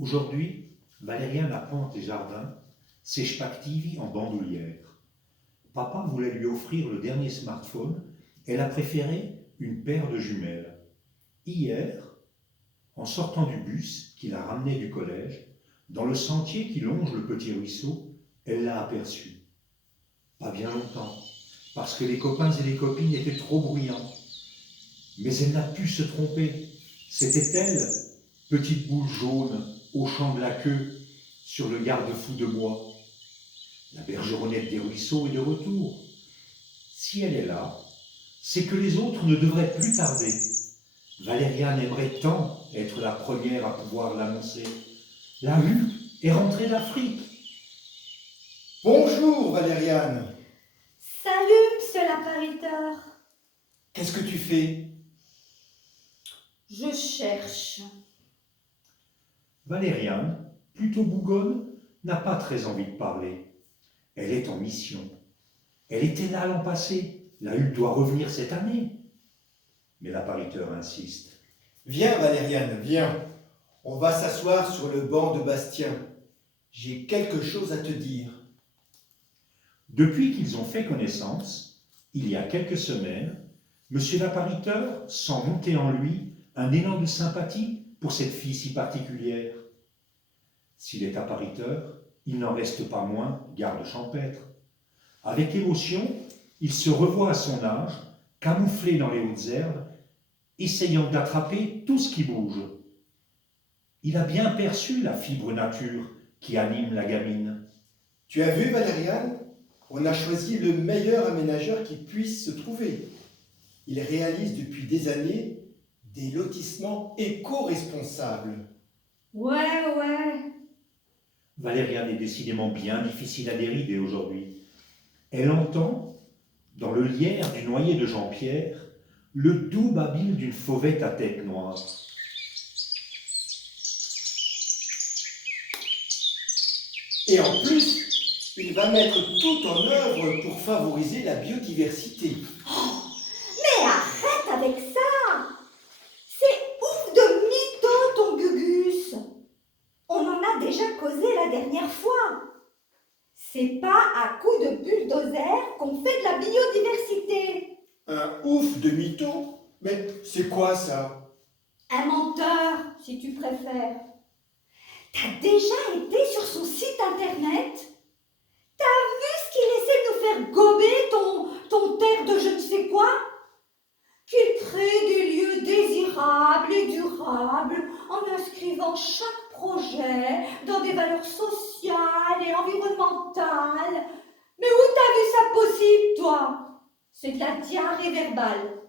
Aujourd'hui, Valériane arpente les jardins, s'échepactive en bandoulière. Papa voulait lui offrir le dernier smartphone, elle a préféré une paire de jumelles. Hier, en sortant du bus qui la ramenait du collège, dans le sentier qui longe le petit ruisseau, elle l'a aperçu. Pas bien longtemps, parce que les copains et les copines étaient trop bruyants. Mais elle n'a pu se tromper. C'était elle, petite boule jaune, hochant de la queue, sur le garde-fou de bois. La bergeronnette des ruisseaux est de retour. Si elle est là, c'est que les autres ne devraient plus tarder. Valériane aimerait tant être la première à pouvoir l'annoncer. La rue est rentrée d'Afrique. Bonjour Valériane, Salut, monsieur l'appariteur. qu'est-ce que tu fais? Je cherche. Valériane, plutôt bougonne, n'a pas très envie de parler. Elle est en mission. Elle était là l'an passé. La Hulpe doit revenir cette année. Mais l'appariteur insiste. Viens Valériane, viens. On va s'asseoir sur le banc de Bastien. J'ai quelque chose à te dire. Depuis qu'ils ont fait connaissance, il y a quelques semaines, monsieur l'appariteur sent monter en lui un élan de sympathie pour cette fille si particulière. S'il est appariteur, il n'en reste pas moins garde champêtre. Avec émotion, il se revoit à son âge, camouflé dans les hautes herbes, essayant d'attraper tout ce qui bouge. Il a bien perçu la fibre nature qui anime la gamine. Tu as vu Valériane? On a choisi le meilleur aménageur qui puisse se trouver. Il réalise depuis des années des lotissements éco-responsables. Ouais. Valériane est décidément bien difficile à dérider aujourd'hui. Elle entend, dans le lierre du noyer de Jean-Pierre, le doux babil d'une fauvette à tête noire. Et en plus, il va mettre tout en œuvre pour favoriser la biodiversité. Mais arrête avec ça. C'est ouf de mytho ton Gugus. On en a déjà causé la dernière fois. C'est pas à coups de bulldozer qu'on fait de la biodiversité. Un ouf de mytho? Mais c'est quoi ça? Un menteur, si tu préfères. T'as déjà été sur son site internet? T'as vu ce qu'il essaie de nous faire gober ton terre de je ne sais quoi? Qu'il crée des lieux désirables et durables en inscrivant chaque projet dans des valeurs sociales et environnementales. Mais où t'as vu ça possible, toi? C'est de la diarrhée verbale.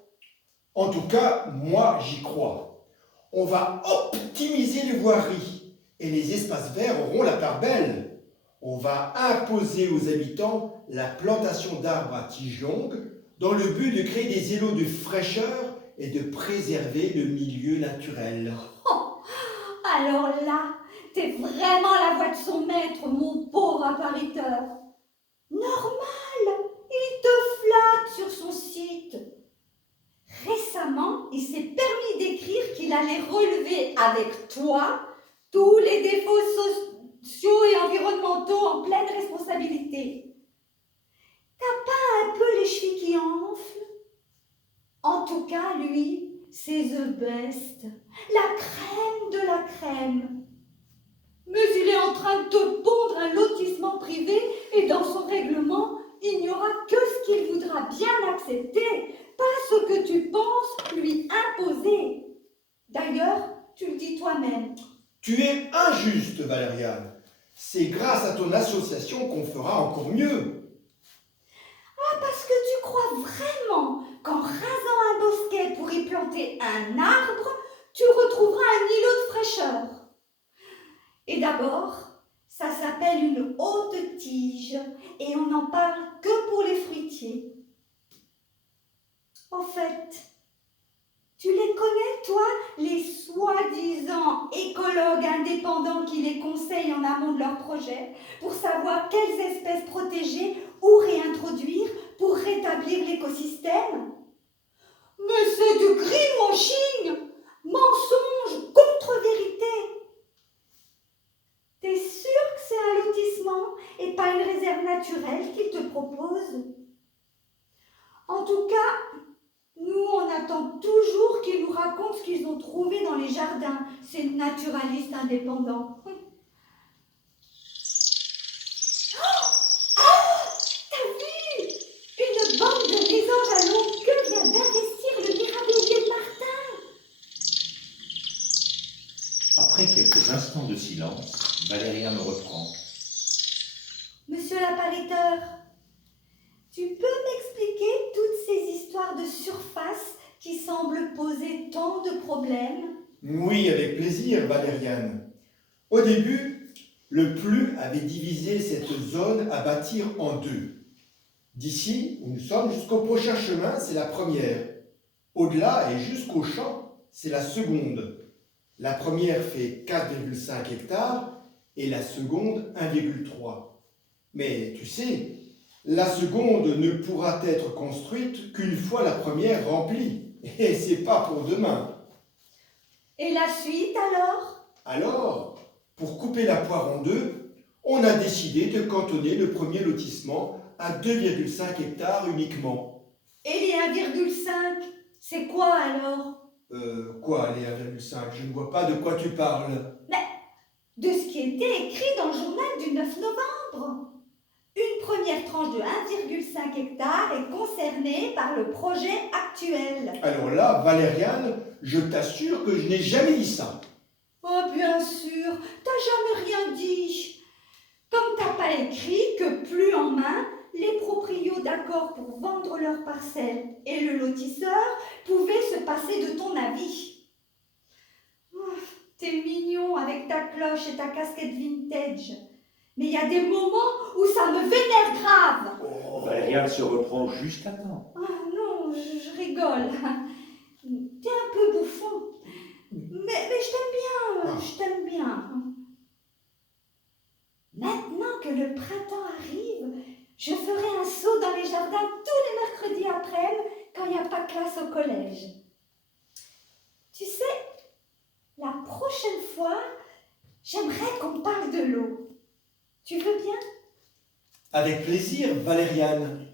En tout cas, moi j'y crois. On va optimiser les voiries et les espaces verts auront la part belle. On va imposer aux habitants la plantation d'arbres à tiges longues dans le but de créer des îlots de fraîcheur et de préserver le milieu naturel. Oh, alors là, t'es vraiment la voix de son maître, mon pauvre appariteur. Normal, il te flatte sur son site. Récemment, il s'est permis d'écrire qu'il allait relever avec toi tous les défauts sociaux et environnementaux en pleine responsabilité. T'as pas un peu les chevilles qui enflent? En tout cas, lui, c'est the best, la crème de la crème. Mais il est en train de te pondre un lotissement privé et dans son règlement, il n'y aura que ce qu'il voudra bien accepter, pas ce que tu penses lui imposer. D'ailleurs, tu le dis toi-même. Tu es injuste, Valériane. C'est grâce à ton association qu'on fera encore mieux. Ah, parce que tu crois vraiment qu'en rasant un bosquet pour y planter un arbre, tu retrouveras un îlot de fraîcheur. Et d'abord, ça s'appelle une haute tige et on n'en parle que pour les fruitiers. En fait, tu les connais, toi, les soi-disant écologues indépendants qui les conseillent en amont de leur projet pour savoir quelles espèces protéger ou réintroduire pour rétablir l'écosystème? Mais c'est du greenwashing, mensonge contre vérité. c'est un lotissement et pas une réserve naturelle qu'il te propose. En tout cas, nous, on attend toujours qu'ils nous racontent ce qu'ils ont trouvé dans les jardins, ces naturalistes indépendants. T'as vu? Une bande de mésanges à longue queue vient d'investir le mirabellier de Martin. Après quelques instants de silence, Valérien me reprend. Monsieur l'appariteur, tu peux m'expliquer toutes ces histoires de surface qui semblent poser tant de problèmes? Oui, avec plaisir, Valériane. Au début, le PLU avait divisé cette zone à bâtir en deux. D'ici, où nous sommes, jusqu'au prochain chemin, c'est la première. Au-delà et jusqu'au champ, c'est la seconde. La première fait 4,5 hectares et la seconde 1,3. Mais tu sais, la seconde ne pourra être construite qu'une fois la première remplie. Et c'est pas pour demain. Et la suite alors? Alors, pour couper la poire en deux, on a décidé de cantonner le premier lotissement à 2,5 hectares uniquement. Et les 1,5, c'est quoi alors? Quoi, les 1,5? Je ne vois pas de quoi tu parles. De ce qui était écrit dans le journal du 9 novembre. Une première tranche de 1,5 hectare est concernée par le projet actuel. Alors là, Valériane, je t'assure que je n'ai jamais dit ça. Oh bien sûr, t'as jamais rien dit. Comme t'as pas écrit que plus en main, les proprios d'accord pour vendre leurs parcelles et le lotisseur pouvaient se passer de ton avis. Oh, t'es mignon avec ta cloche et ta casquette vintage. Mais il y a des moments où ça me vénère grave. Valériane se reprend juste à temps. Ah non, je rigole. T'es un peu bouffon. Mais je t'aime bien, je t'aime bien. Maintenant que le printemps arrive, je ferai un saut dans les jardins tous les mercredis après-midi quand il n'y a pas de classe au collège. Tu sais, la prochaine fois, j'aimerais qu'on parle de l'eau. Tu veux bien? Avec plaisir, Valériane.